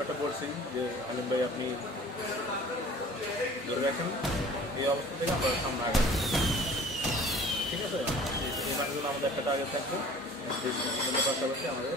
ব্যাপারটা বলছি যে আলিম ভাই আপনি ধরে রাখেন এই অবস্থা থেকে আমরা সামনে আগে ঠিক আছে এই মানুষগুলো আমাদের একটা টার্গেট থাকবে পাশাপাশি আমাদের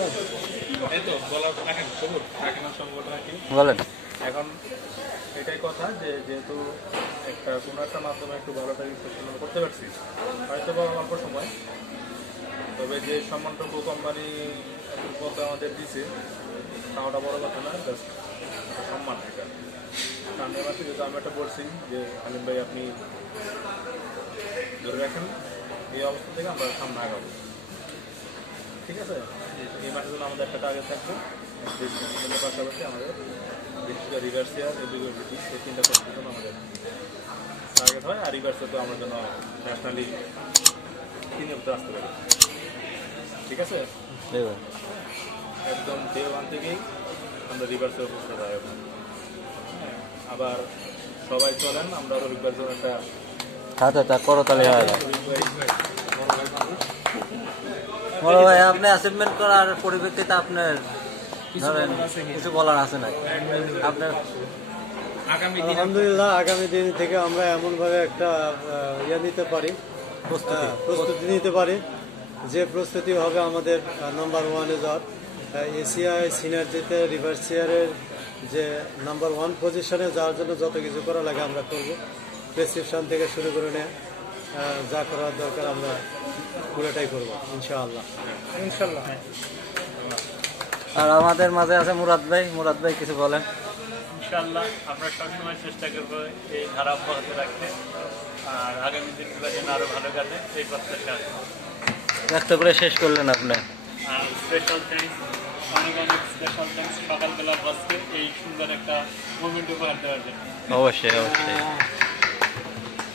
বলবেন? এই তো বলার রাখেন খবর রাখেন না সম্ভবত নাকি বলেন। এখন এটাই কথা যে যেহেতু একটা কোনো একটা মাধ্যমে একটু ভালো রেজিস্ট্রেশন করতে পারছি হয়তো বা অল্প সময়, তবে যে সম্মানটুকু কোম্পানি পথে আমাদের দিছে তা ওটা বড় কথা না, জাস্ট সম্মান এটা সামনে মাসে যেহেতু আমি একটা বলছি যে আলিম ভাই আপনি ধরে রাখেন এই অবস্থা থেকে আমরা সামনে আগাবো, ঠিক আছে? এই মাসের জন্য আমাদের একটা টার্গেট থাকবে, পাশাপাশি আমাদের রিভার্সিয়ার এলিজিবিলিটি এই তিনটা পয়েন্টের জন্য আমাদের টার্গেট হয়, আর রিভার্সে তো আমরা যেন ন্যাশনালি তিনে উঠতে আসতে পারি, ঠিক আছে? একদম ডে ওয়ান থেকেই আমরা রিভার্সের অবস্থা যাই এখন। আবার সবাই চলেন আমরা রবিবার জন্য একটা হাতে তা করতালি হয় না। বড় ভাই আপনি অ্যাচিভমেন্ট করার পরিপ্রেক্ষিতে আপনার ধরেন কিছু বলার আছে না আপনার? আলহামদুলিল্লাহ আগামী দিন থেকে আমরা এমনভাবে একটা নিতে পারি, প্রস্তুতি নিতে পারি যে প্রস্তুতি হবে আমাদের নাম্বার ওয়ানে যাওয়ার। এশিয়ায় সিনার্জিতে রিভার্সিয়ারের যে নাম্বার ওয়ান পজিশনে যাওয়ার জন্য যত কিছু করা লাগে আমরা করব, প্রেসক্রিপশন থেকে শুরু করে নিয়ে যা করার দরকার আমরা পুরোটাই করবো ইনশাআল্লাহ। ইনশাল্লাহ। আর আমাদের মাঝে আছে মুরাদ ভাই। মুরাদ ভাই কিছু বলেন। ইনশাআল্লাহ আমরা সবসময় চেষ্টা করবো এই ধারা অব্যাহত রাখতে, আর আগামী দিনগুলো যেন আরো ভালো কাটে এই প্রত্যাশা আছে। একটা করে শেষ করলেন আপনি। আর স্পেশাল থ্যাঙ্কস, অনেক অনেক স্পেশাল থ্যাঙ্কস সকালবেলার বসকে এই সুন্দর একটা মুভমেন্ট উপহার দেওয়ার জন্য। অবশ্যই অবশ্যই।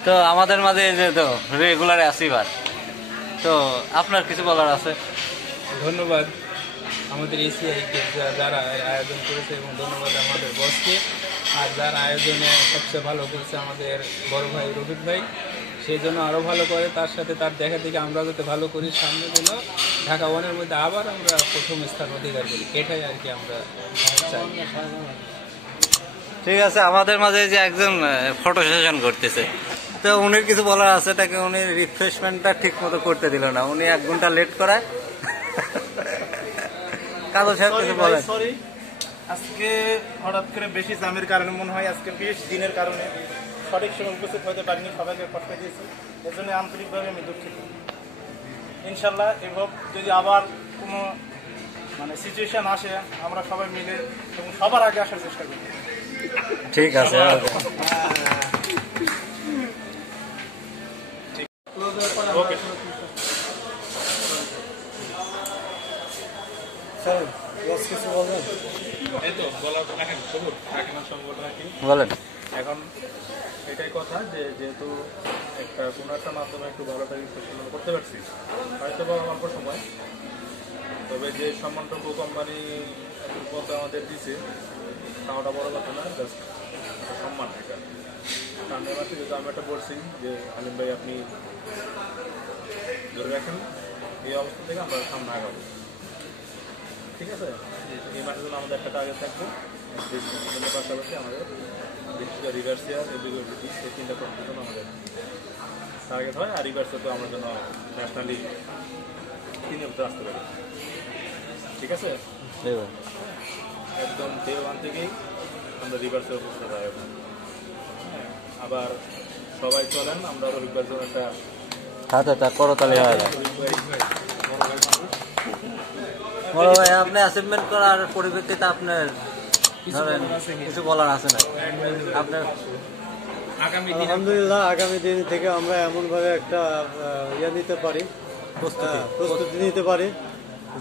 তো আমাদের মাঝে যে তো রেগুলার আসিবার, তো আপনার কিছু বলার আছে? ধন্যবাদ আমাদের এসিআইকে যারা আয়োজন করেছে, এবং ধন্যবাদ আমাদের বসকে। আর যারা আয়োজনে সবচেয়ে ভালো করেছে আমাদের বড় ভাই রফিক ভাই, সেই জন্য আরও ভালো করে, তার সাথে তার দেখা থেকে আমরা যাতে ভালো করি, সামনে যেন ঢাকা ওয়ানের মধ্যে আবার আমরা প্রথম স্থান অধিকার করি, এটাই আর কি আমরা চাই। ঠিক আছে, আমাদের মাঝে যে একজন ফটো সেশন করতেছে, তো উনির কিছু বলার আছে, তাকে উনি রিফ্রেশমেন্টটা ঠিক মতো করতে দিল না, উনি 1 ঘন্টা লেট করায়। কাজল সাহেব কিছু বলেন। সরি, আজকে হঠাৎ করে বেশি জামের কারণে মনে হয় আজকে 20 দিনের কারণে সঠিক সময় উপস্থিত হতে পারিনি, সবাইকে কষ্ট দিয়েছি, এর জন্য আন্তরিকভাবে আমি দুঃখিত। ইনশাল্লাহ এভাবে যদি আবার কোনো সিচুয়েশন আসে আমরা সবাই মিলে এবং সবার আগে আসার চেষ্টা করি। ঠিক আছে। ওকে কিছু বলবেন? এই তো বলার রাখেন খবর রাখেন না সম্ভবত নাকি বলেন। এখন এটাই কথা যে যেহেতু একটা কোনো একটা মাধ্যমে একটু ভালো রেজিস্ট্রেশন করতে পারছি হয়তো বা অল্প সময়, তবে যে সম্মানটুকু কোম্পানি পথে আমাদের দিছে তা ওটা বড় কথা না, জাস্ট সম্মান এটা সামনে মাসে যেহেতু আমি একটা বলছি যে আলিম ভাই আপনি ধরে রাখেন এই অবস্থা থেকে আমরা সামনে আগাবো, ঠিক আছে? এই মাসের জন্য আমাদের একটা টার্গেট থাকবে, পাশাপাশি আমাদের রিভার্সিয়ার এলিজিবিলিটি এই তিনটা পয়েন্টের জন্য আমাদের টার্গেট হয়, আর রিভার্সে তো আমরা যেন ন্যাশনালি তিনে উঠতে আসতে পারি, ঠিক আছে? একদম ডে ওয়ান থেকেই আমরা রিভার্সের অবস্থা যাই এখন। আবার সবাই চলেন আমরা রবিবার জন্য একটা হাতে তা করতালি হয় না। বড় ভাই আপনি অ্যাচিভমেন্ট করার পরিপ্রেক্ষিতে আপনার ধরেন কিছু বলার আছে না আপনার? আলহামদুলিল্লাহ আগামী দিন থেকে আমরা এমনভাবে একটা নিতে পারি, প্রস্তুতি নিতে পারি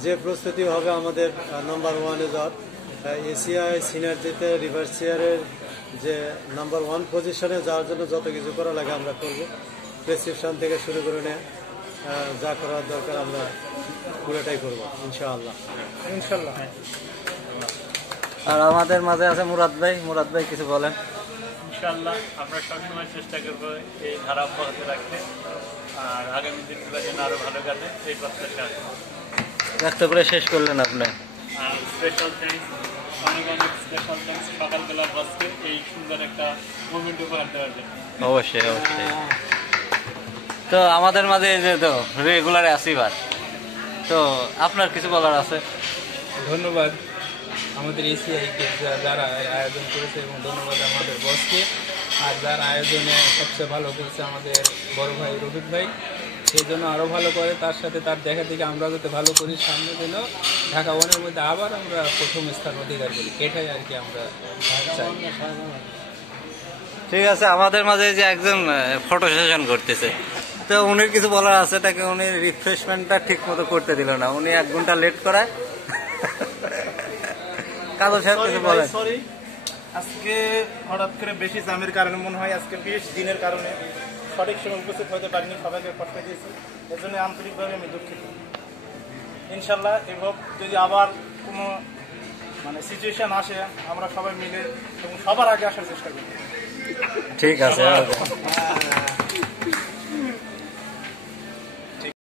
যে প্রস্তুতি হবে আমাদের নাম্বার ওয়ানে যাওয়ার। এশিয়ায় সিনার্জিতে রিভার্সিয়ারের যে নাম্বার ওয়ান পজিশনে যাওয়ার জন্য যত কিছু করা লাগে আমরা করব, প্রেসক্রিপশন থেকে শুরু করে নিয়ে যা করার দরকার আমরা পুরোটাই করব ইনশাআল্লাহ। ইনশাল্লাহ। আর আমাদের মাঝে আছে মুরাদ ভাই। মুরাদ ভাই কিছু বলেন। ইনশাআল্লাহ আমরা সবসময় চেষ্টা করবো এই ধারা অব্যাহত রাখতে, আর আগামী দিনগুলো যেন আরো ভালো কাটে এই প্রত্যাশা আছে। একটা করে শেষ করলেন আপনি। আর স্পেশাল থ্যাঙ্কস, অনেক অনেক স্পেশাল থ্যাঙ্কস সকালবেলার বসকে এই সুন্দর একটা মুভমেন্ট উপহার দেওয়ার জন্য। অবশ্যই অবশ্যই। তো আমাদের মাঝে যে তো রেগুলার আসিবার, তো আপনার কিছু বলার আছে? ধন্যবাদ আমাদের এসিআইকে যারা আয়োজন করেছে এবং ধন্যবাদ আমাদের বসকে। আর যার আয়োজনে সবচেয়ে ভালো করেছে আমাদের বড় ভাই রফিক ভাই, সেই জন্য আরও ভালো করে। তার সাথে তার দেখা থেকে আমরা যাতে ভালো করি, সামনে যেন ঢাকা ওয়ানের মধ্যে আবার আমরা প্রথম স্থান অধিকার করি, এটাই আর কি আমরা চাই। ঠিক আছে, আমাদের মাঝে যে একজন ফটো সেশন করতেছে, তো উনির কিছু বলার আছে, তাকে উনি রিফ্রেশমেন্টটা ঠিক মতো করতে দিল না, উনি 1 ঘন্টা লেট করায়। কাজল সাহেব কিছু বলেন। সরি, আজকে হঠাৎ করে বেশি জামের কারণে মনে হয় আজকে বিশেষ দিনের কারণে সঠিক সময় উপস্থিত হতে পারিনি, সবাইকে কষ্ট দিয়েছি, এর জন্য আন্তরিকভাবে আমি দুঃখিত। ইনশাল্লাহ এভাবে যদি আবার কোনো সিচুয়েশন আসে, আমরা সবাই মিলে এবং সবার আগে আসার চেষ্টা করি। ঠিক আছে।